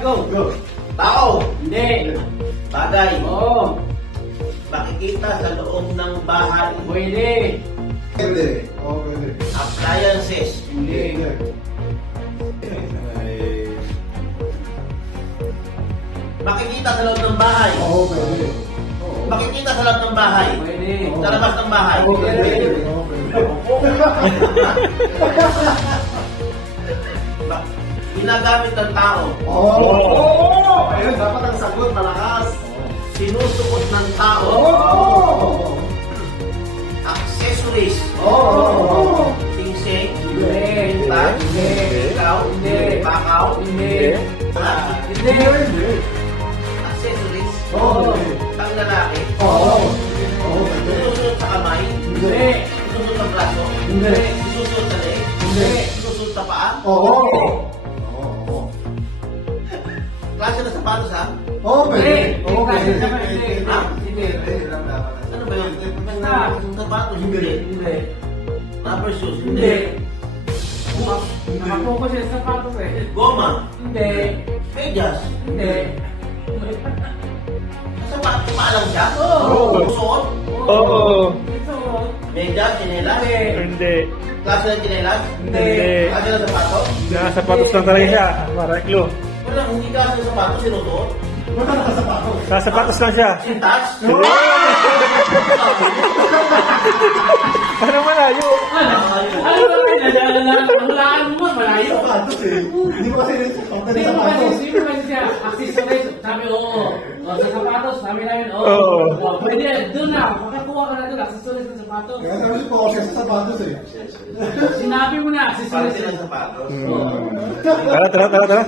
Go. Tao. Hindi. Bagay. Oo. Makikita sa loob ng bahay. Pwede. Pwede. Oo, pwede. Appliances. Hindi. Makikita sa loob ng bahay. Oo, pwede. Makikita sa loob ng bahay. Pwede. Sa labas ng bahay. Oo, pwede. Oo, pwede. Ginagamit ng tao. Oo! Ayun, dapat ang sagot malakas. Sinusuot ng tao. Oo! Accessories. Oo! Singsing. Hindi. Pintas. Hindi. Ikaw. Hindi. Pakaw. Hindi. Ha? Hindi. Accessories. Oo. Pang lalaki. Oo! Oo, pwede. Sinusuot sa kamay. Hindi. Sinusuot sa braso. Hindi. Sinusuot sa leg. Hindi. Sinusuot sa paa. Oo! Klase ng sapatos ha? Oo, pwede. Oo, Hindi. pwede. Hindi. Ha? Hindi. Ano ba yun? Basta. Yung sapatos, hindi. Hindi. Rubber shoes, Hindi. hindi. Boots, Nakapokus yung sapatos eh. goma, Hindi. medyas. Hindi. Sapatos pa lang siya? Oo. Suot, Oo. Ito. medyas, chinelas. Hindi. Hindi. Klase ng chinelas. Hindi. Klase ng sapatos. Nakasapatos lang talaga siya. Maraklo. Wala, hindi klase ng sapatos, sinusuot. Wala na sa pato. Nakasapatos lang siya. Sintas. Ano malayo? Ano ba kayo? Hulaan mo, malayo. Sapatos eh. Hindi ko kasi Hindi mo kasi siya. Accessories. Sabi, oo. Sa sapatos, sabi namin, oo. Oo. Pwede, doon na. Makakuha ka na doon. Accessories ng sapatos. Kaya sabi ko kasi sa sapatos eh. Sinabi mo na, accessories. Klase ng sapatos. Oo. Tara.